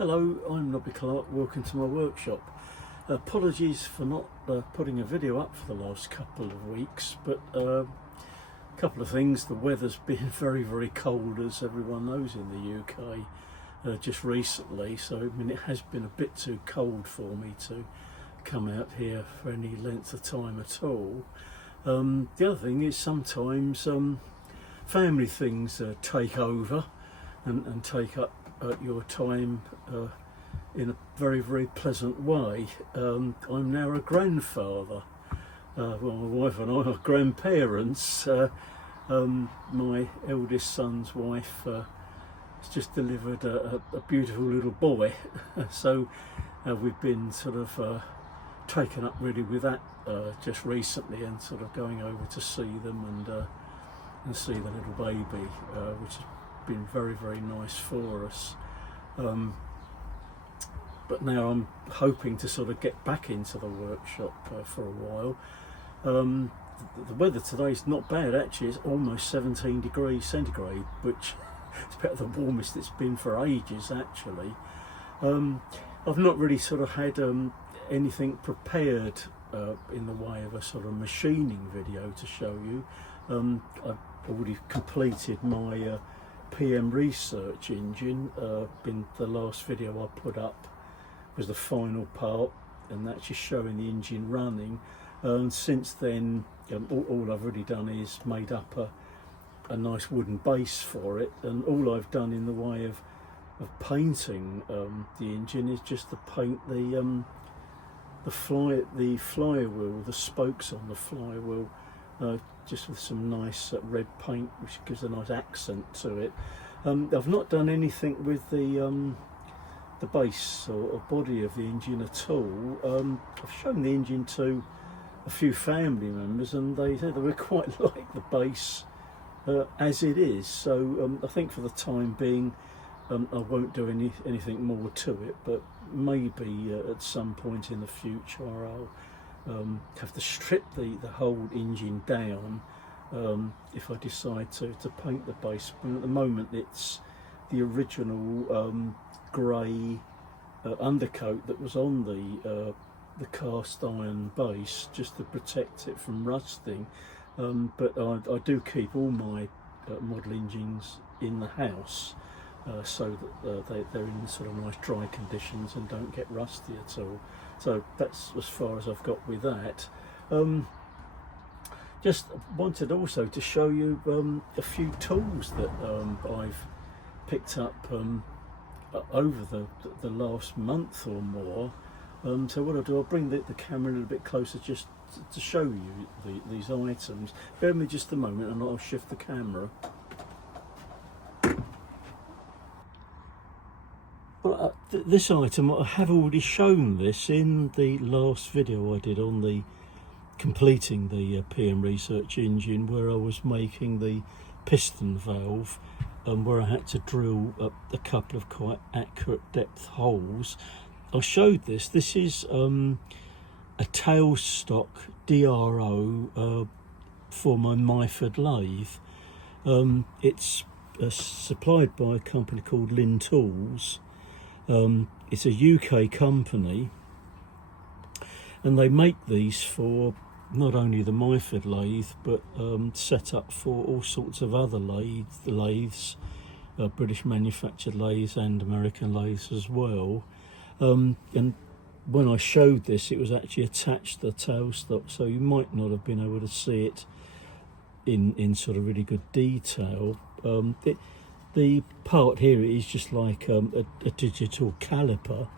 Hello, I'm Nobby Clark, welcome to my workshop. Apologies for not putting a video up for the last couple of weeks, but a couple of things. The weather's been very cold, as everyone knows, in the UK just recently, so I mean, it has been a bit too cold for me to come out here for any length of time at all. The other thing is sometimes family things take over and take up your time in a very pleasant way. I'm now a grandfather. Well, my wife and I are grandparents. My eldest son's wife has just delivered a beautiful little boy, so we've been sort of taken up really with that just recently, and sort of going over to see them and see the little baby, which has been very nice for us. But now I'm hoping to sort of get back into the workshop for a while. The weather today is not bad actually. It's almost 17 degrees centigrade, which is about the warmest it's been for ages actually. I've not really sort of had anything prepared in the way of a sort of machining video to show you. I've already completed my PM research engine. In the last video I put up was the final part, and that's just showing the engine running. And since then, all I've really done is made up a nice wooden base for it, and all I've done in the way of painting the engine is just to paint the flywheel, the spokes on the flywheel, just with some nice red paint, which gives a nice accent to it. I've not done anything with the base or body of the engine at all. I've shown the engine to a few family members, and they said they were quite like the base as it is. So I think for the time being, I won't do anything more to it, but maybe at some point in the future I'll have to strip the whole engine down if I decide to paint the base. But at the moment it's the original grey undercoat that was on the cast iron base, just to protect it from rusting. But I do keep all my model engines in the house, so that they're in sort of nice dry conditions and don't get rusty at all. So that's as far as I've got with that. Just wanted also to show you a few tools that I've picked up over the last month or more. So what I'll do, I'll bring the camera a little bit closer just to show you these items. Bear with me just a moment and I'll shift the camera. Well, this item, I have already shown this in the last video I did on the completing the PM research engine, where I was making the piston valve, where I had to drill a couple of quite accurate depth holes. I showed this. This is a Tailstock DRO for my Myford lathe. It's supplied by a company called LINN tools. It's a UK company, and they make these for not only the Myford lathe, but set up for all sorts of other lathes, British manufactured lathes and American lathes as well. And when I showed this, it was actually attached to the tailstock, so you might not have been able to see it in sort of really good detail. The part here is just like a digital caliper,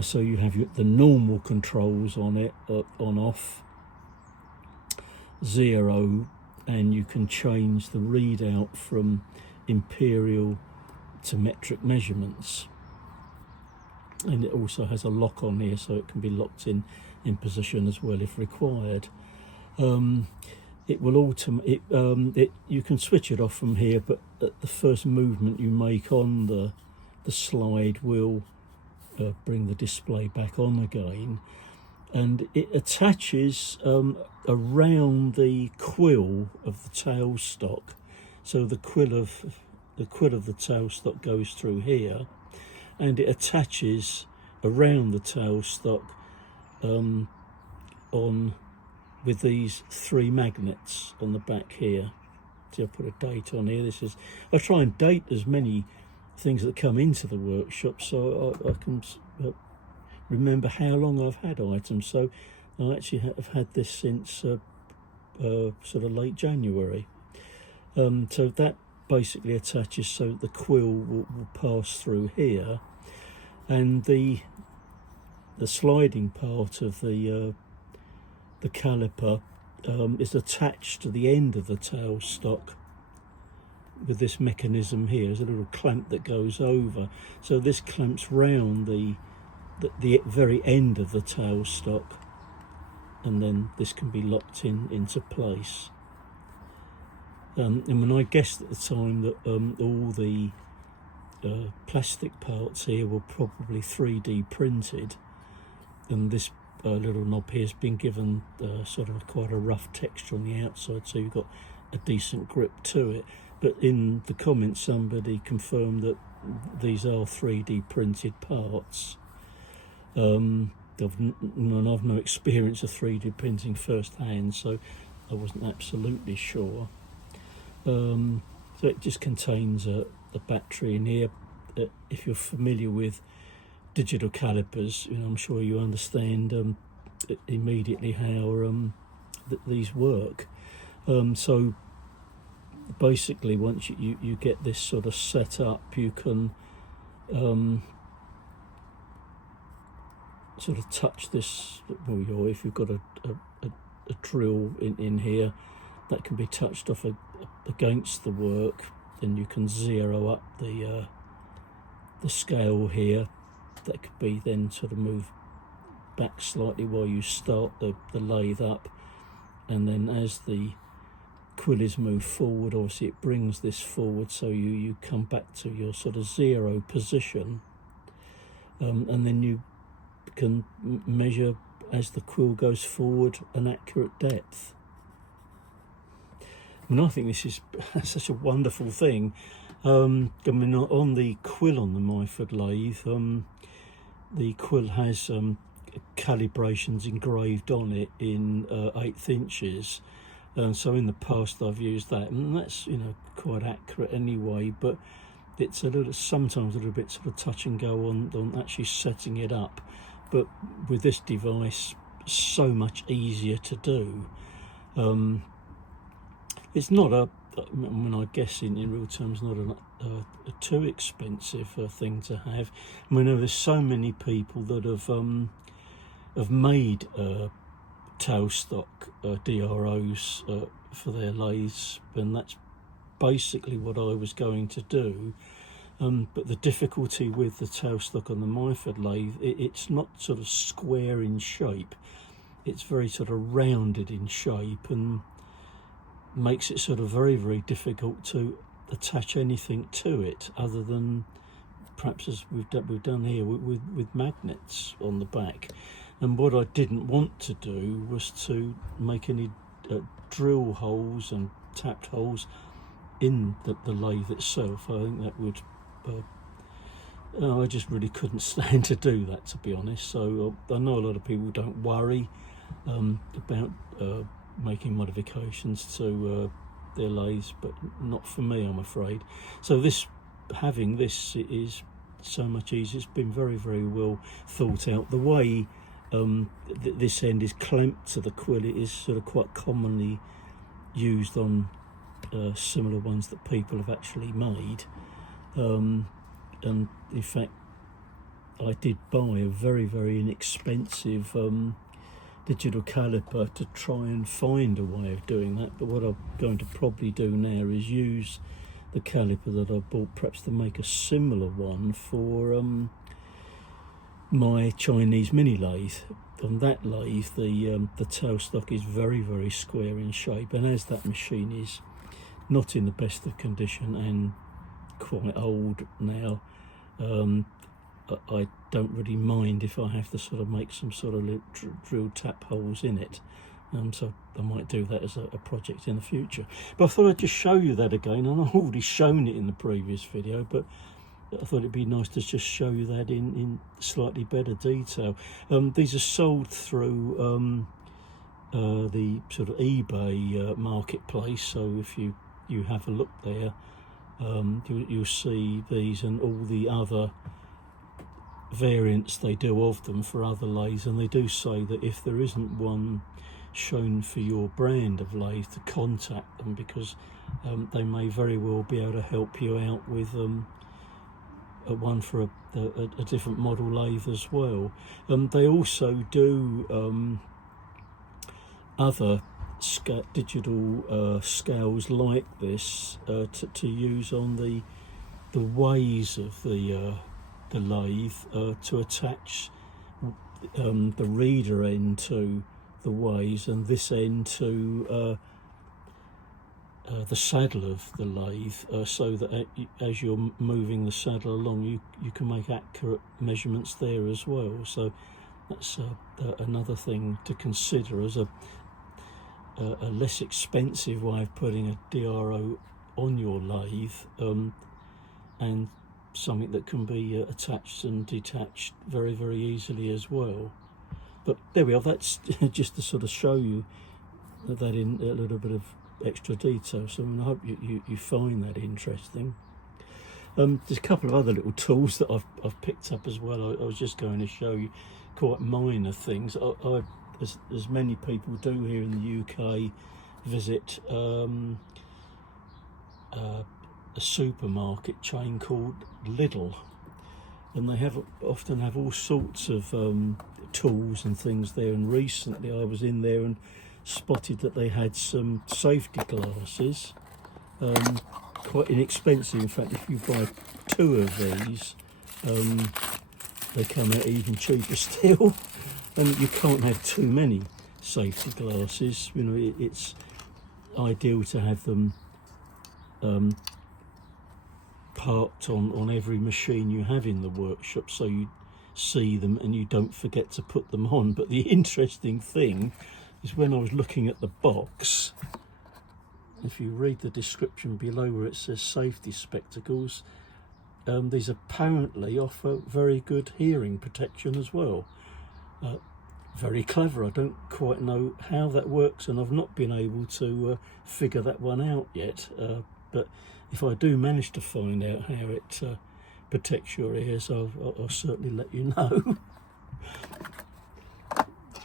so you have the normal controls on it, on off, 0, and you can change the readout from imperial to metric measurements. And it also has a lock on here, so it can be locked in position as well if required. It will you can switch it off from here, but at the first movement you make on the slide will bring the display back on again, and it attaches around the quill of the tailstock. So the quill of the tailstock goes through here, and it attaches around the tailstock on with these 3 magnets on the back here. See, I put a date on here. I try and date as many things that come into the workshop so I can remember how long I've had items. So I actually have had this since sort of late January. So that basically attaches so the quill will pass through here, and the sliding part of the caliper is attached to the end of the tailstock with this mechanism here. There's a little clamp that goes over, so this clamps round the very end of the tailstock, and then this can be locked into place. And when I guessed at the time that all the plastic parts here were probably 3D printed, and this little knob here has been given sort of quite a rough texture on the outside, so you've got a decent grip to it. But in the comments somebody confirmed that these are 3D printed parts. I've no experience of 3D printing firsthand, so I wasn't absolutely sure. So it just contains a battery in here. If you're familiar with digital calipers, I'm sure you understand immediately how these work. So basically, once you get this sort of set up, you can sort of touch this. Well, if you've got a drill in here, that can be touched off against the work. Then you can zero up the scale here. That could be then sort of moved back slightly while you start the lathe up, and then as the quill is moved forward, obviously it brings this forward, so you come back to your sort of 0 position, and then you can measure as the quill goes forward an accurate depth. I think this is such a wonderful thing. On the quill on the Myford lathe, the quill has calibrations engraved on it in 1/8 inches. So in the past I've used that, and that's quite accurate anyway. But it's sometimes a little bit sort of touch and go on actually setting it up. But with this device, so much easier to do. It's not I guess in real terms, not a too expensive thing to have. There's so many people that have made tailstock DROs for their lathes, and that's basically what I was going to do. But the difficulty with the tailstock on the Myford lathe, it's not sort of square in shape. It's very sort of rounded in shape, and makes it sort of very, very difficult to attach anything to it other than perhaps as we've done here with magnets on the back. And what I didn't want to do was to make any drill holes and tapped holes in the lathe itself. I think that would I just really couldn't stand to do that, to be honest. So I know a lot of people don't worry about making modifications to their lathes, but not for me, I'm afraid. So having this is so much easier. It's been very, very well thought out. The way this end is clamped to the quill, it is sort of quite commonly used on similar ones that people have actually made. And in fact, I did buy a very, very inexpensive digital caliper to try and find a way of doing that. But what I'm going to probably do now is use the caliper that I bought, perhaps to make a similar one for my Chinese mini lathe. On that lathe, the tailstock is very, very square in shape, and as that machine is not in the best of condition and quite old now, I don't really mind if I have to sort of make some sort of drill tap holes in it. So I might do that as a project in the future. But I thought I'd just show you that again, and I've already shown it in the previous video, but I thought it'd be nice to just show you that in slightly better detail. These are sold through the sort of eBay marketplace, so if you have a look there, you'll see these and all the other variants they do of them for other lathes, and they do say that if there isn't one shown for your brand of lathe, to contact them, because they may very well be able to help you out with one for a different model lathe as well. They also do other digital scales like this to use on the ways of the lathe, to attach the reader end to the ways and this end to the saddle of the lathe, so that as you're moving the saddle along, you can make accurate measurements there as well. So that's another thing to consider as a less expensive way of putting a DRO on your lathe, and something that can be attached and detached very, very easily as well. But there we are, that's just to sort of show you that in a little bit of extra detail, so I hope you find that interesting. There's a couple of other little tools that I've picked up as well. I was just going to show you quite minor things. I as many people do here in the UK, visit a supermarket chain called LINN, and they often have all sorts of tools and things there, and recently I was in there and spotted that they had some safety glasses, quite inexpensive. In fact, if you buy 2 of these, they come out even cheaper still. And you can't have too many safety glasses. You know, it's ideal to have them parked on every machine you have in the workshop, so you see them and you don't forget to put them on. But the interesting thing is, when I was looking at the box, if you read the description below where it says safety spectacles, these apparently offer very good hearing protection as well. Very clever. I don't quite know how that works, and I've not been able to figure that one out yet, but if I do manage to find out how it protects your ears, I'll certainly let you know.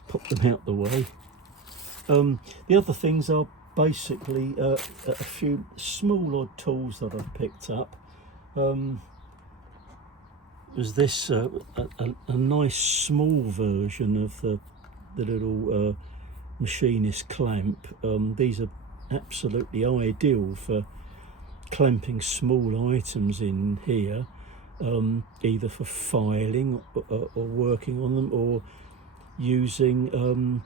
Pop them out the way. The other things are basically a few small odd tools that I've picked up. Was this a nice small version of the little machinist clamp. These are absolutely ideal for clamping small items in here, either for filing or working on them, or using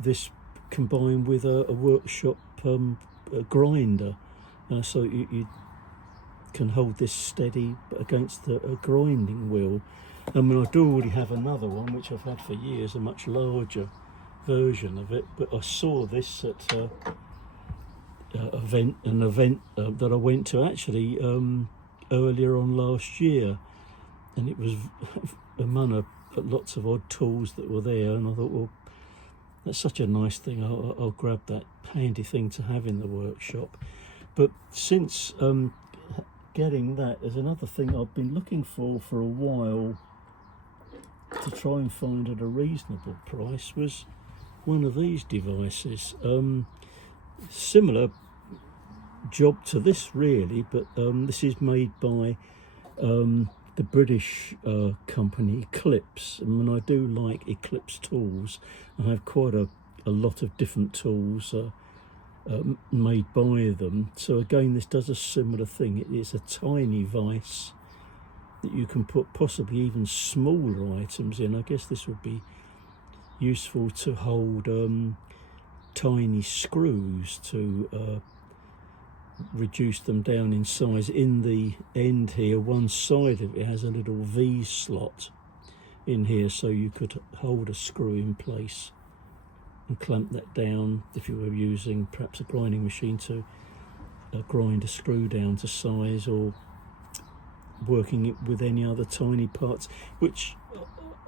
this combined with a workshop grinder, so you can hold this steady against a grinding wheel. I mean, I do already have another one which I've had for years, a much larger version of it, but I saw this at an event that I went to actually earlier on last year, and it was among lots of odd tools that were there, and I thought, well, that's such a nice thing, I'll grab that handy thing to have in the workshop. But since getting that, there's another thing I've been looking for a while to try and find at a reasonable price, was one of these devices. Similar job to this really, but this is made by the British company Eclipse, and when I do like Eclipse tools, I have quite a lot of different tools made by them. So again, this does a similar thing. It is a tiny vise that you can put possibly even smaller items in. I guess this would be useful to hold tiny screws to reduce them down in size. In the end here, one side of it has a little V slot in here, so you could hold a screw in place and clamp that down if you were using perhaps a grinding machine to grind a screw down to size, or working it with any other tiny parts, which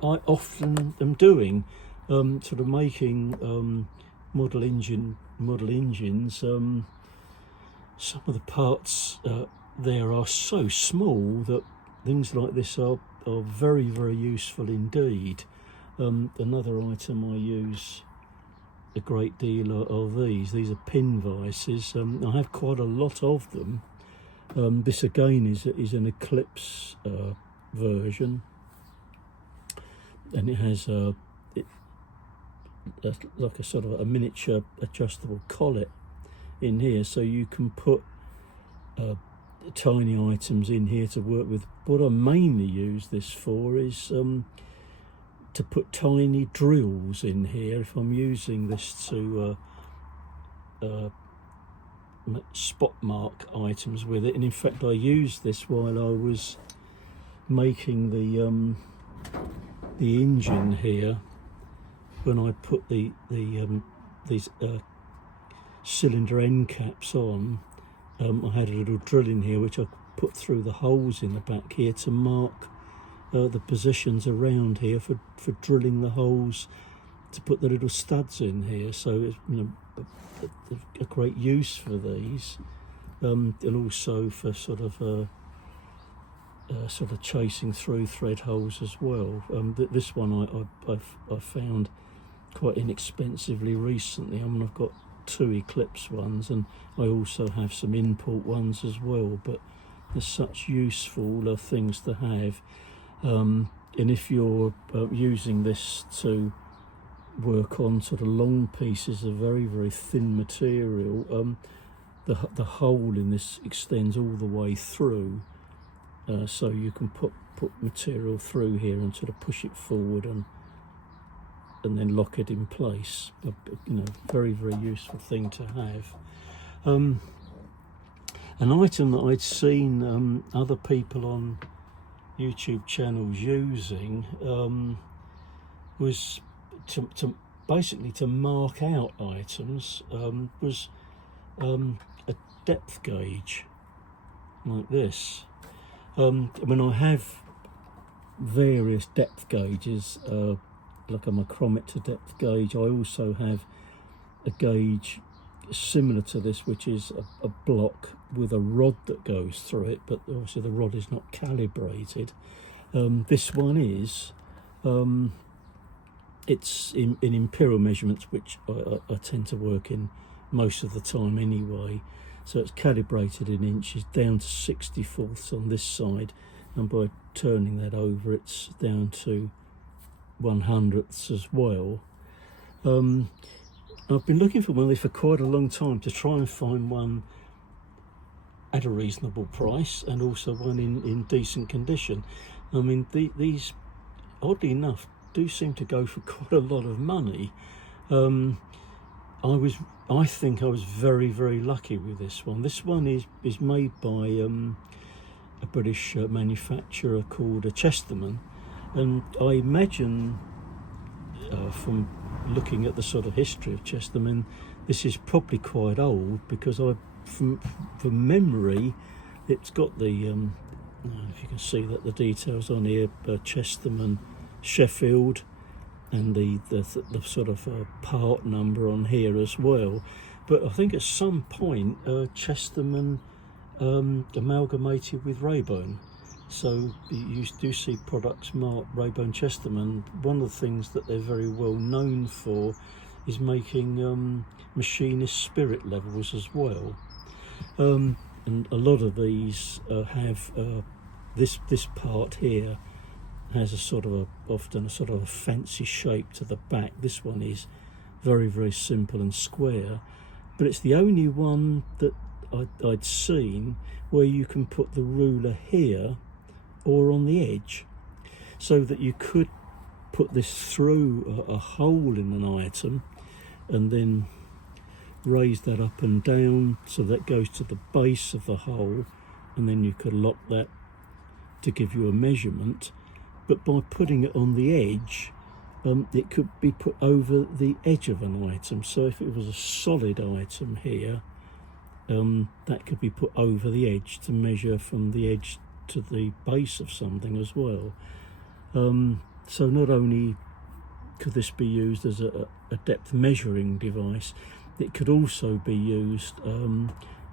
I often am doing, sort of making model engines. Some of the parts there are so small that things like this are very, very useful indeed. Another item I use a great deal of these are pin vices. I have quite a lot of them. This again is an Eclipse version, and it has like a sort of a miniature adjustable collet in here, so you can put tiny items in here to work with. What I mainly use this for is to put tiny drills in here if I'm using this to spot mark items with it. And in fact, I used this while I was making the engine here. When I put these cylinder end caps on, I had a little drill in here which I put through the holes in the back here to mark the positions around here for drilling the holes to put the little studs in here. So it's, you know, a great use for these, and also for sort of chasing through thread holes as well. This one I found quite inexpensively recently. I mean, I've got 2 Eclipse ones, and I also have some import ones as well, but they're such useful things to have. And if you're using this to work on sort of long pieces of very, very thin material, the hole in this extends all the way through, so you can put material through here and sort of push it forward and then lock it in place. You know, very, very useful thing to have. An item that I'd seen other people on YouTube channels using was to basically to mark out items, was a depth gauge like this. I mean, I have various depth gauges, like a micrometer depth gauge. I also have a gauge similar to this, which is a block with a rod that goes through it, but obviously the rod is not calibrated. This one is, it's in imperial measurements, which I tend to work in most of the time anyway. So it's calibrated in inches down to 64ths on this side, and by turning that over it's down to 100ths as well. I've been looking for one of these for quite a long time to try and find one at a reasonable price, and also one in decent condition. I mean, these, oddly enough, do seem to go for quite a lot of money. I think I was very, very lucky with this one. This one is made by a British manufacturer called Chesterman, and I imagine from looking at the sort of history of Chesterman, this is probably quite old, because from memory, it's got the if you can see that, the details on here, Chesterman, Sheffield, and the sort of part number on here as well. But I think at some point Chesterman amalgamated with Raybone, so you do see products marked Raybone Chesterman. One of the things that they're very well known for is making machinist spirit levels as well, and a lot of these have this part here has a sort of often a sort of a fancy shape to the back. This one is very, very simple and square, but it's the only one that I'd seen where you can put the ruler here or on the edge, so that you could put this through a hole in an item and then raise that up and down so that goes to the base of the hole, and then you could lock that to give you a measurement. But by putting it on the edge, it could be put over the edge of an item. So if it was a solid item here, that could be put over the edge to measure from the edge to the base of something as well. So not only could this be used as a depth measuring device, it could also be used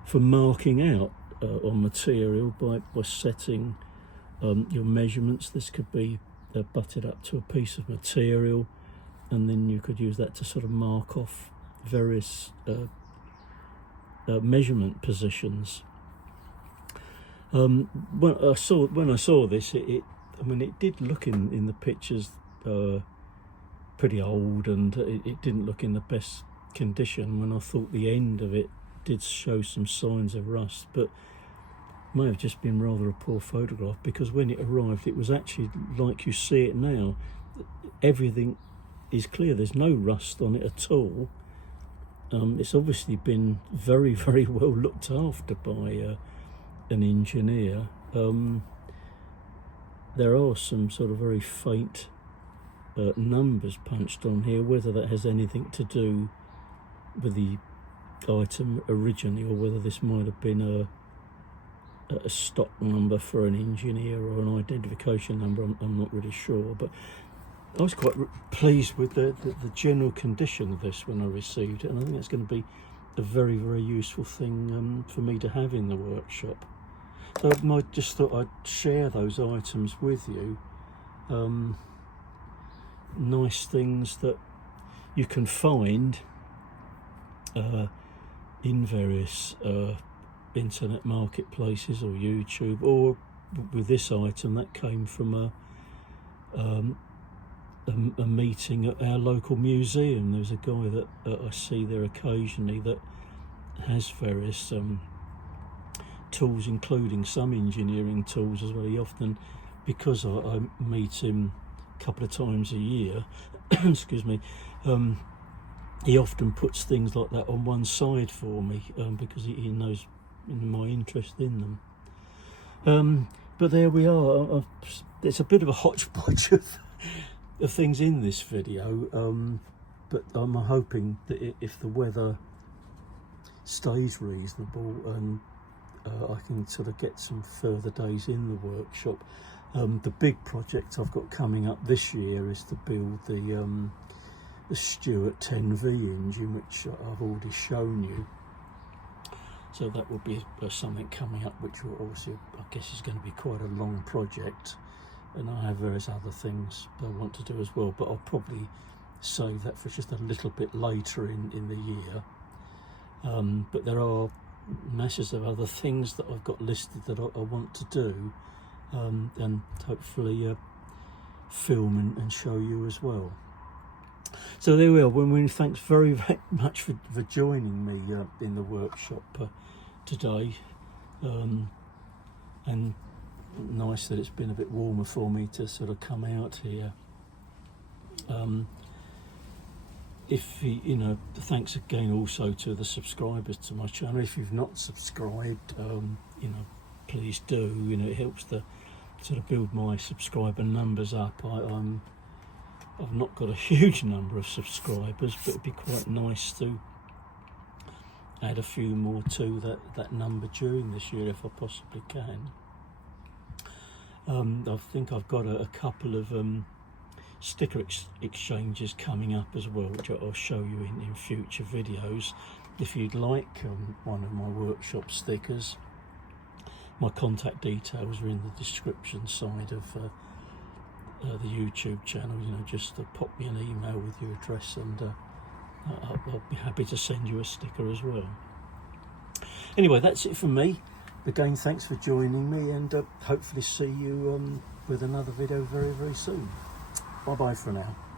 for marking out on material by setting your measurements. This could be butted up to a piece of material, and then you could use that to sort of mark off various measurement positions. When I saw this, I mean, it did look in the pictures pretty old, and it didn't look in the best condition. When I thought the end of it did show some signs of rust, but it may have just been rather a poor photograph, because when it arrived, it was actually like you see it now. Everything is clear. There's no rust on it at all. It's obviously been very, very well looked after by an engineer. There are some sort of very faint numbers punched on here. Whether that has anything to do with the item originally, or whether this might have been a stock number for an engineer or an identification number, I'm not really sure. But I was quite pleased with the general condition of this when I received it, and I think it's going to be a very, very useful thing for me to have in the workshop. So I just thought I'd share those items with you. Nice things that you can find in various internet marketplaces or YouTube, or with this item that came from a meeting at our local museum. There's a guy that I see there occasionally that has various tools, including some engineering tools as well. He often, because I meet him a couple of times a year, excuse me, he often puts things like that on one side for me, because he knows my interest in them. But there we are. It's a bit of a hodgepodge of things in this video, but I'm hoping that if the weather stays reasonable and I can sort of get some further days in the workshop. The big project I've got coming up this year is to build the Stewart 10V engine, which I've already shown you. So that will be something coming up, which will obviously, I guess, is going to be quite a long project, and I have various other things I want to do as well, but I'll probably save that for just a little bit later in the year. But there are masses of other things that I've got listed that I want to do, and hopefully film and show you as well. So there we are. Win-Win, thanks very, very much for joining me in the workshop today, and nice that it's been a bit warmer for me to sort of come out here. If you know, thanks again also to the subscribers to my channel. If you've not subscribed, you know, please do. You know, it helps to sort of build my subscriber numbers up. I've not got a huge number of subscribers, but it'd be quite nice to add a few more to that number during this year if I possibly can. I think I've got a couple of sticker exchanges coming up as well, which I'll show you in future videos. If you'd like one of my workshop stickers, my contact details are in the description side of the YouTube channel. You know, just pop me an email with your address, and I'll be happy to send you a sticker as well. Anyway, that's it from me. Again, thanks for joining me, and hopefully see you with another video very, very soon. Bye bye for now.